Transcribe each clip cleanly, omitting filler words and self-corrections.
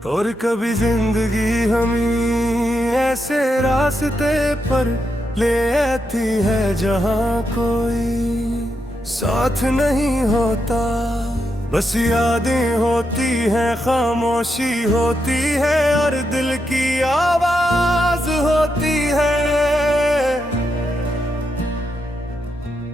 और कभी जिंदगी हमें ऐसे रास्ते पर ले आती है जहाँ कोई साथ नहीं होता। बस यादें होती हैं, खामोशी होती है और दिल की आवाज होती है।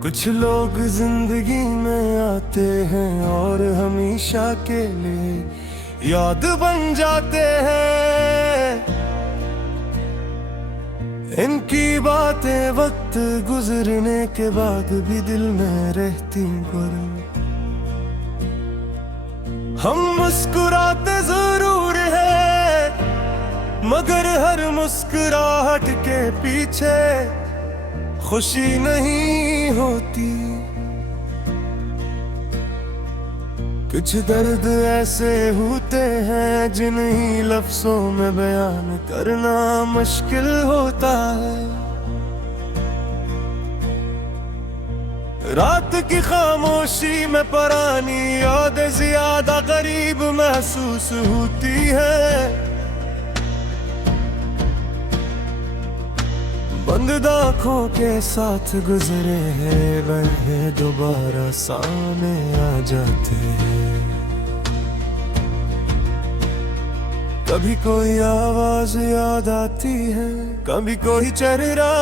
कुछ लोग जिंदगी में आते हैं और हमेशा के लिए याद बन जाते हैं। इनकी बातें वक्त गुजरने के बाद भी दिल में रहती, पर हम मुस्कुराते जरूर हैं, मगर हर मुस्कुराहट के पीछे खुशी नहीं होती। कुछ दर्द ऐसे होते हैं जिन्हीं लफ्जों में बयान करना मुश्किल होता है। रात की खामोशी में पुरानी यादें ज्यादा करीब महसूस होती है। बंद आँखों के साथ गुजरे हैं लम्हे दोबारा सामने आ जाते हैं। कभी कोई आवाज याद आती है, कभी कोई चेहरा,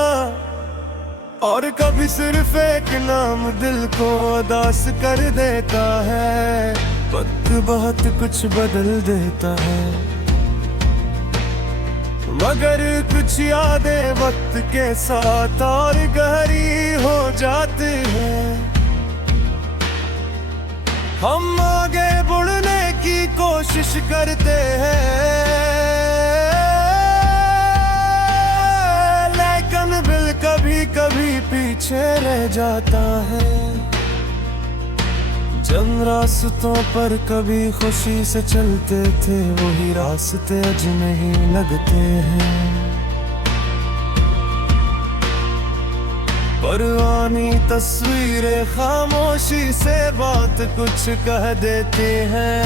और कभी सिर्फ एक नाम दिल को उदास कर देता है। वक्त बहुत कुछ बदल देता है, मगर कुछ यादें वक्त के साथ और गहरी हो जाती हैं। हम आगे बढ़ने की कोशिश करते हैं, लेकिन दिल कभी कभी पीछे रह जाता है। जब रास्तों पर कभी खुशी से चलते थे, वही रास्ते आज नहीं लगते हैं। पुरानी तस्वीरें खामोशी से बात कुछ कह देते हैं।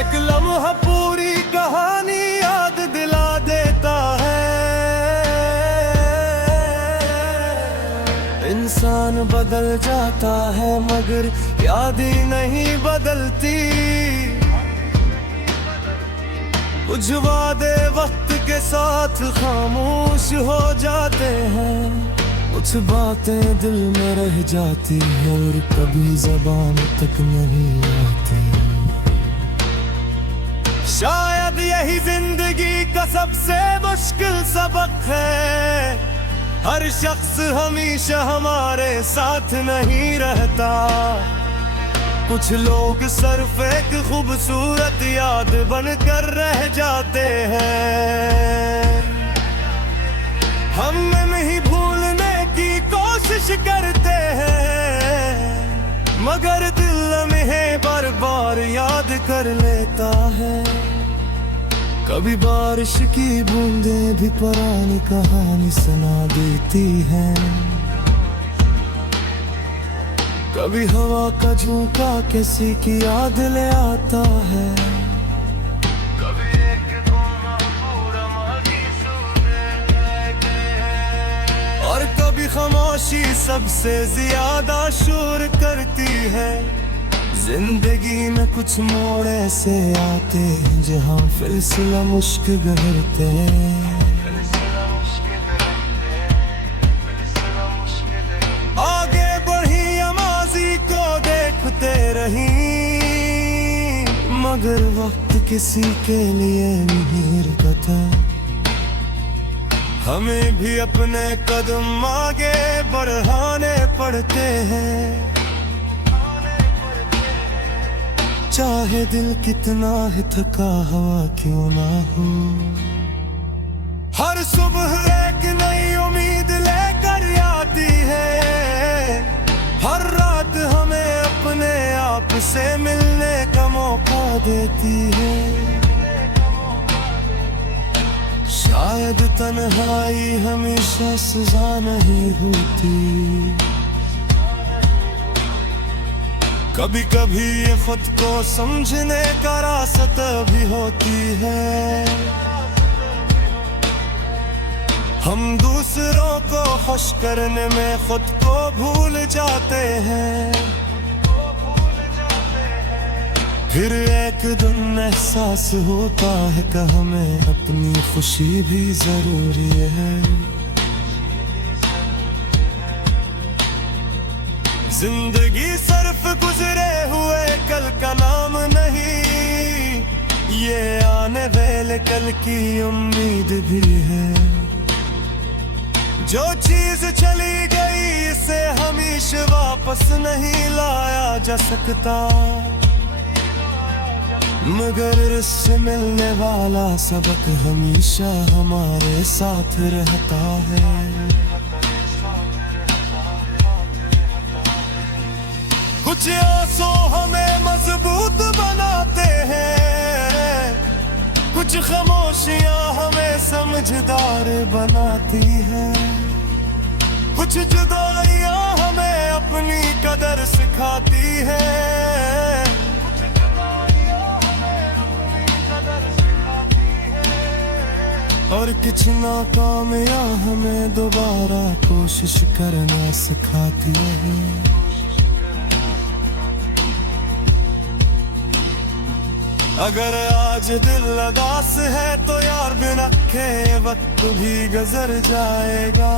एक लम्हा पूरी कहानी याद दिला देता है। इंसान बदल जाता है मगर यादें नहीं बदलती। कुछ वादे वक्त के साथ खामोश हो जाते हैं, कुछ बातें दिल में रह जाती है और कभी ज़बान तक नहीं आती। शायद यही जिंदगी का सबसे मुश्किल सबक है। हर शख्स हमेशा हमारे साथ नहीं रहता। कुछ लोग सिर्फ एक खूबसूरत याद बनकर रह जाते हैं। हम नहीं भूलने की कोशिश करते हैं, मगर दिल हमें बार बार याद कर लेता है। कभी बारिश की बूंदें भी पुरानी कहानी सुना देती हैं। कभी हवा का झोंका किसी की याद ले आता है। कभी एक गुमा पूरा मादी सुने लगते हैं, और कभी खामोशी सबसे ज्यादा शोर करती है। जिंदगी में कुछ मोड़ ऐसे आते हैं जहाँ फिर मुश्किल गहरते हैं। आगे बढ़ी अमाजी को देखते रही, मगर वक्त किसी के लिए नहीं रुकता। हमें भी अपने कदम आगे बढ़ाने पड़ते हैं, चाहे दिल कितना ही थका हुआ क्यों ना हो। हर सुबह एक नई उम्मीद लेकर आती है। हर रात हमें अपने आप से मिलने का मौका देती है। शायद तन्हाई हमेशा सजा नहीं होती। कभी कभी ये खुद को समझने का रास्ता भी होती है। हम दूसरों को खुश करने में खुद को भूल जाते हैं। फिर एक दिन एहसास होता है कि हमें अपनी खुशी भी जरूरी है। जिंदगी सिर्फ गुजरे हुए कल का नाम नहीं, ये आने वाले कल की उम्मीद भी है। जो चीज चली गई इसे हमेशा वापस नहीं लाया जा सकता, मगर इससे मिलने वाला सबक हमेशा हमारे साथ रहता है। कुछ आंसू हमें मजबूत बनाते हैं, कुछ खामोशियां हमें समझदार बनाती हैं, कुछ जुदाइयां हमें अपनी कदर सिखाती है। और कुछ नाकामियां हमें दोबारा कोशिश करना सिखाती है। अगर आज दिल उदास है तो यार बिना के वक्त भी गुजर जाएगा।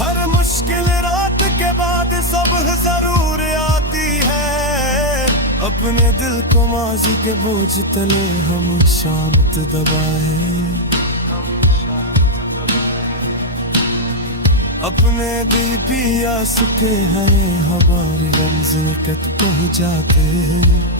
हर मुश्किल रात के बाद सुबह जरूर आती है। अपने दिल को माजी के बोझ तले हम शांत दबाए, अपने दिल पिया सुखे हैं हमारी मंजिल तक पहुंच जाते हैं।